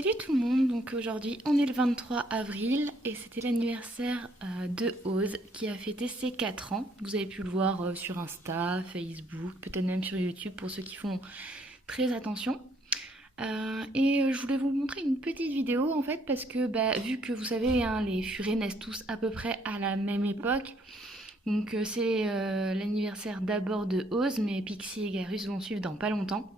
Salut tout le monde, donc aujourd'hui on est le 23 avril et c'était l'anniversaire de Ose qui a fêté ses 4 ans. Vous avez pu le voir sur Insta, Facebook, peut-être même sur YouTube pour ceux qui font très attention. Je voulais vous montrer une petite vidéo en fait parce que vu que vous savez hein, les furets naissent tous à peu près à la même époque. Donc c'est l'anniversaire d'abord de Ose mais Pixie et Garus vont suivre dans pas longtemps.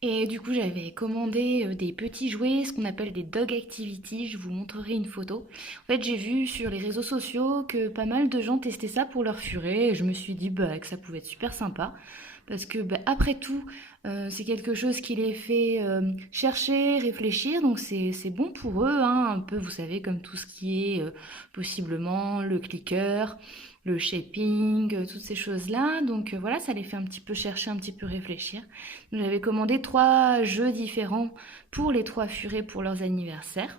Et du coup, j'avais commandé des petits jouets, ce qu'on appelle des dog activities. Je vous montrerai une photo. En fait, j'ai vu sur les réseaux sociaux que pas mal de gens testaient ça pour leur furet. Et je me suis dit que ça pouvait être super sympa. Parce que après tout, c'est quelque chose qui les fait chercher, réfléchir. Donc c'est bon pour eux, hein, un peu, vous savez, comme tout ce qui est possiblement le clicker, le shaping, toutes ces choses-là. Donc voilà, ça les fait un petit peu chercher, un petit peu réfléchir. J'avais commandé 3 jeux différents pour les 3 furets pour leurs anniversaires.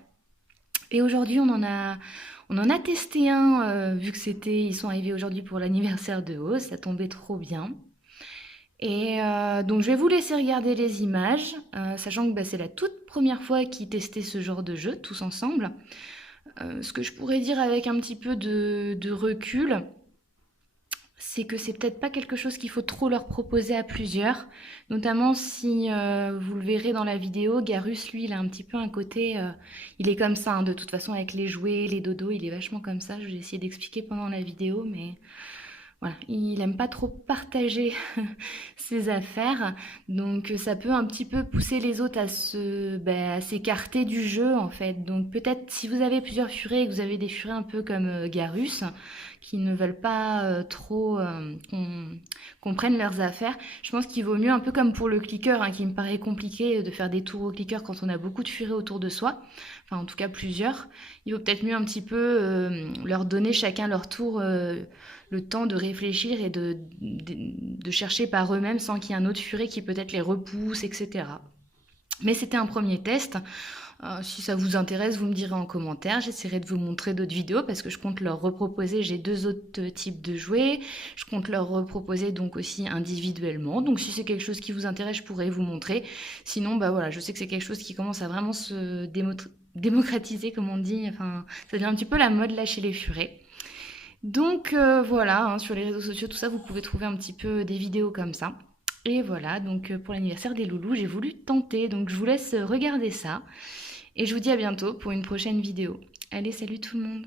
Et aujourd'hui, on en a testé un, vu que ils sont arrivés aujourd'hui pour l'anniversaire de Oz, ça tombait trop bien. Donc je vais vous laisser regarder les images, sachant que c'est la toute première fois qu'ils testaient ce genre de jeu, tous ensemble. Ce que je pourrais dire avec un petit peu de recul, c'est que c'est peut-être pas quelque chose qu'il faut trop leur proposer à plusieurs, notamment si vous le verrez dans la vidéo, Garus lui il a un petit peu un côté, il est comme ça hein, de toute façon avec les jouets, les dodos, il est vachement comme ça, je vais essayer d'expliquer pendant la vidéo, mais voilà, il aime pas trop partager ses affaires, donc ça peut un petit peu pousser les autres à s'écarter du jeu en fait. Donc peut-être si vous avez plusieurs furets et que vous avez des furets un peu comme Garus, qui ne veulent pas trop qu'on prenne leurs affaires, je pense qu'il vaut mieux un peu comme pour le clicker, hein, qui me paraît compliqué de faire des tours au clicker quand on a beaucoup de furets autour de soi, enfin en tout cas plusieurs. Il vaut peut-être mieux un petit peu leur donner chacun leur tour le temps de réfléchir et de chercher par eux-mêmes sans qu'il y ait un autre furet qui peut-être les repousse, etc. Mais c'était un premier test. Si ça vous intéresse, vous me direz en commentaire. J'essaierai de vous montrer d'autres vidéos parce que je compte leur reproposer. J'ai 2 autres types de jouets. Je compte leur reproposer donc aussi individuellement. Donc si c'est quelque chose qui vous intéresse, je pourrais vous montrer. Sinon, voilà, je sais que c'est quelque chose qui commence à vraiment se démocratiser, comme on dit. Enfin, ça devient un petit peu la mode là chez les furets. Donc voilà, hein, sur les réseaux sociaux, tout ça, vous pouvez trouver un petit peu des vidéos comme ça. Et voilà, donc pour l'anniversaire des loulous, j'ai voulu tenter. Donc je vous laisse regarder ça. Et je vous dis à bientôt pour une prochaine vidéo. Allez, salut tout le monde!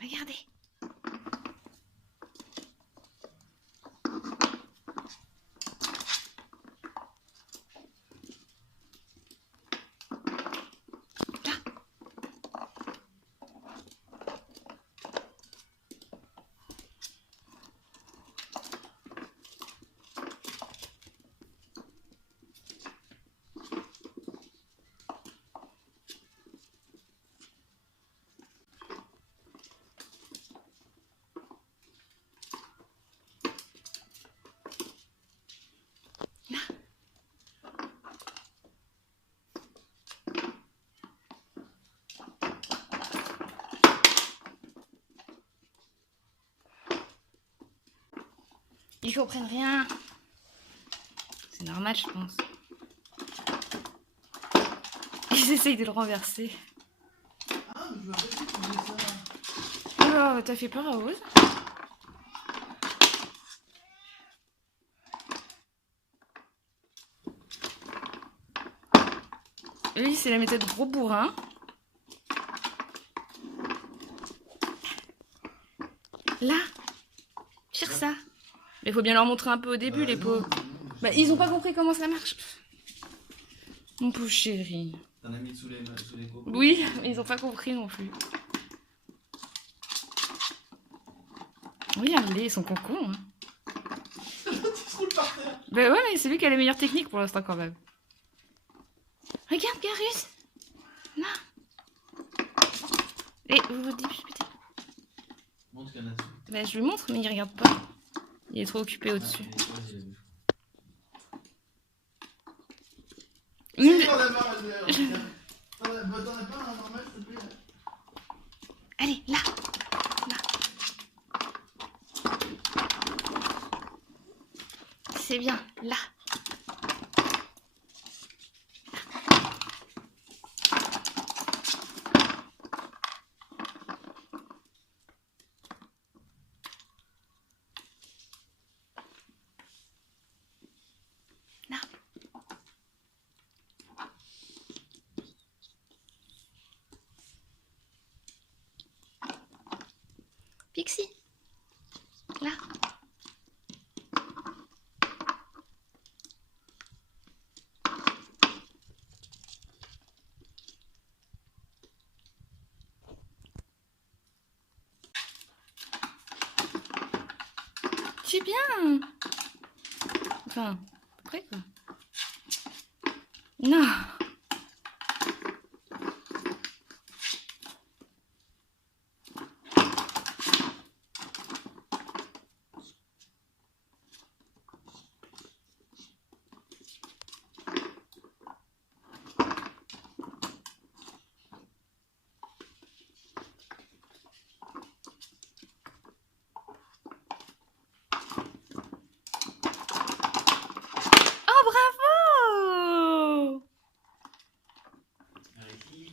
Regardez! Ils comprennent rien. C'est normal, je pense. Ils essayent de le renverser. Ah, je me rappelle que tu faisais ça. Oh, t'as fait peur à Rose? Lui, c'est la méthode gros bourrin. Là, tire ça. Mais il faut bien leur montrer un peu au début, les pauvres. Ils ont pas compris comment ça marche. Mon pauvre chéri. T'en as mis sous les cocos. Oui, mais ils ont pas compris non plus. Regarde-les, ils sont concons. Hein. Tu te roules par terre. Ben ouais, mais c'est lui qui a les meilleures techniques pour l'instant quand même. Regarde, Garus. Non. Et vous vous disputez. Montre qu'il y en a dessous. Ben je lui montre, mais il regarde pas. Il est trop occupé au-dessus. Vas-y, Mmh. si, t'en as pas, vas-y. T'en as pas un normal, s'il te plaît. Allez, là. C'est bien, là. Là. Pixie. Là. C'est bien. Enfin, à peu près quoi. Non. Oh, bravo!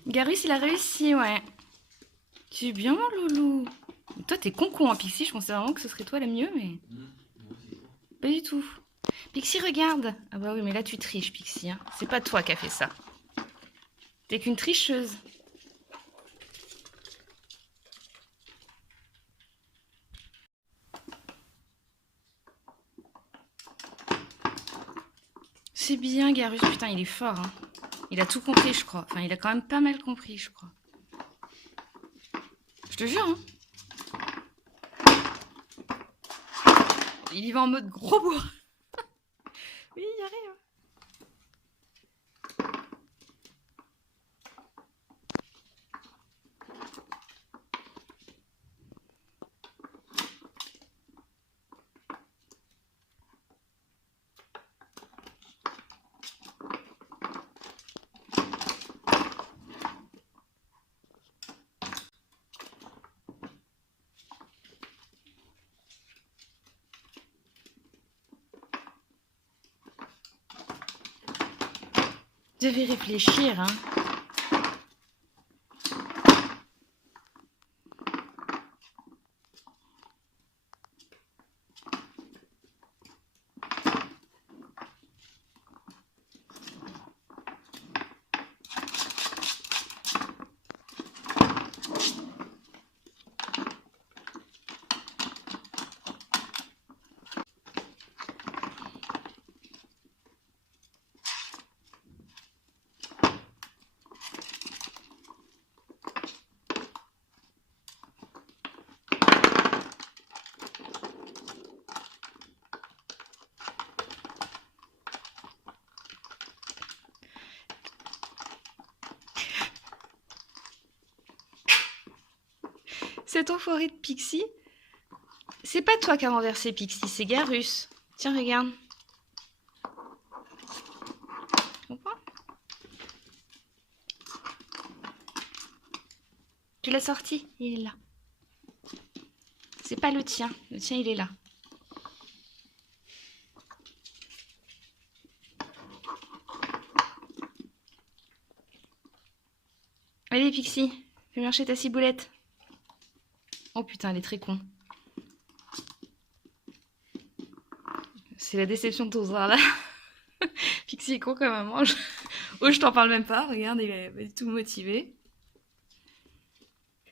Garus, il a réussi, ouais. C'est bien, mon loulou. Toi, t'es con hein, Pixie. Je pensais vraiment que ce serait toi la mieux, mais pas du tout. Pixie, regarde. Ah bah oui, mais là, tu triches, Pixie. Hein. C'est pas toi qui as fait ça. T'es qu'une tricheuse. C'est bien, Garus. Putain, il est fort. Hein. Il a tout compris, je crois. Enfin, il a quand même pas mal compris, je crois. Je te jure, hein. Il y va en mode gros bourre. Oui, il y arrive. Je devais réfléchir, hein. Cet enfoiré de Pixie, c'est pas toi qui as renversé Pixie, c'est Garus. Tiens, regarde. Tu comprends? Tu l'as sorti, il est là. C'est pas le tien, il est là. Allez Pixie, fais marcher ta ciboulette. Oh putain, elle est très con. C'est la déception de ton soir là. Pixie est con comme un mange. Oh, je t'en parle même pas, regarde, il est pas du tout motivé.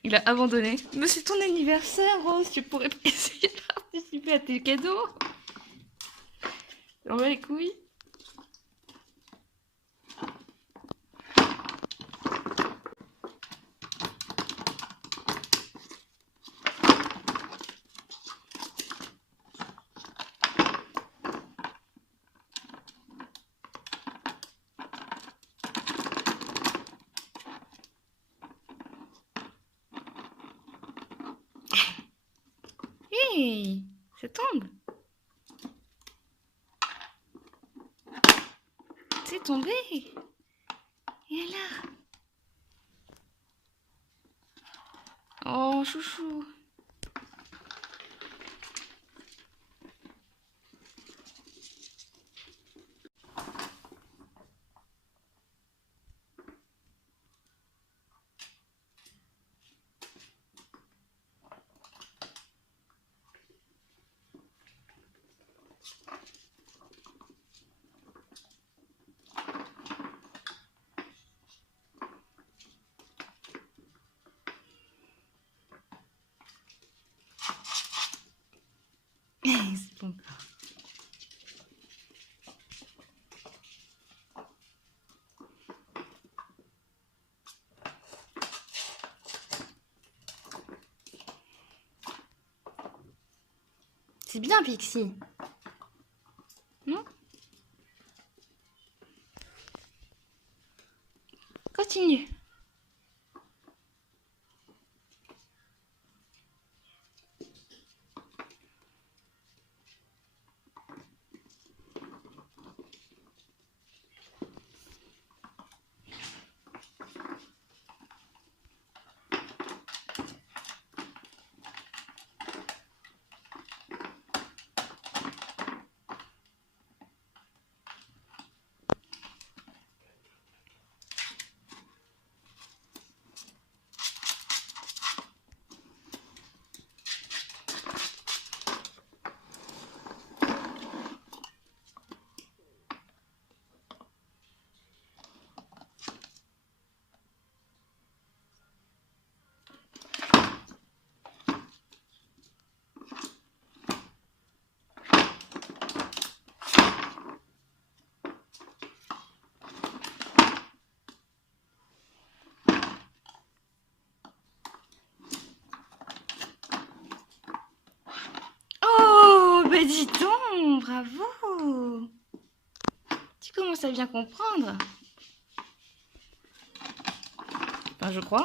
Il a abandonné. Mais c'est ton anniversaire, Rose, tu pourrais essayer de participer à tes cadeaux. On va les couilles. Ça tombe. C'est tombé. Et alors? Oh, chouchou. C'est bon. C'est bien, Pixie. Non? Continue. Oh, bah dis donc, bravo. Tu commences à bien comprendre. Enfin, je crois.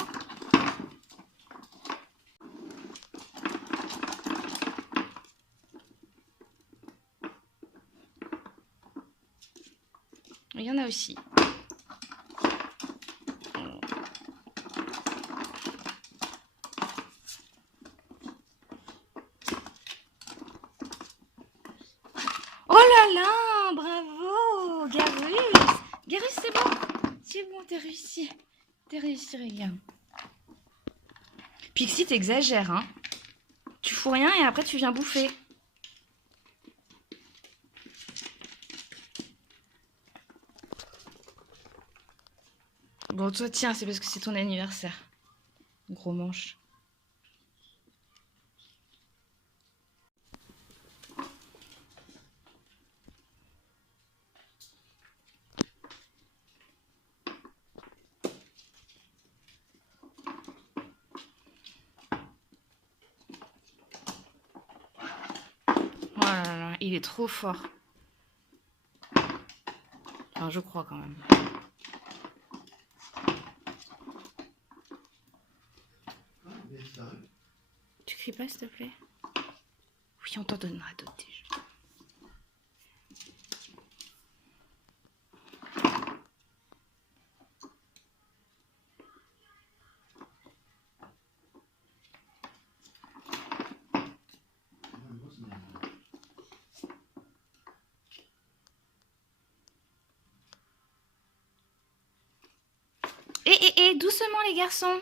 Il y en a aussi. Oh là là, bravo, Garus. Garus, c'est bon. C'est bon, t'as réussi. T'as réussi, regarde. Pixie, t'exagères, hein. Tu fous rien et après tu viens bouffer. Bon, toi, tiens, c'est parce que c'est ton anniversaire. Gros manche. Oh là là, il est trop fort. Enfin, je crois quand même. Tu cries pas, s'il te plaît? Oui, on t'en donnera d'autres déjà. Doucement les garçons.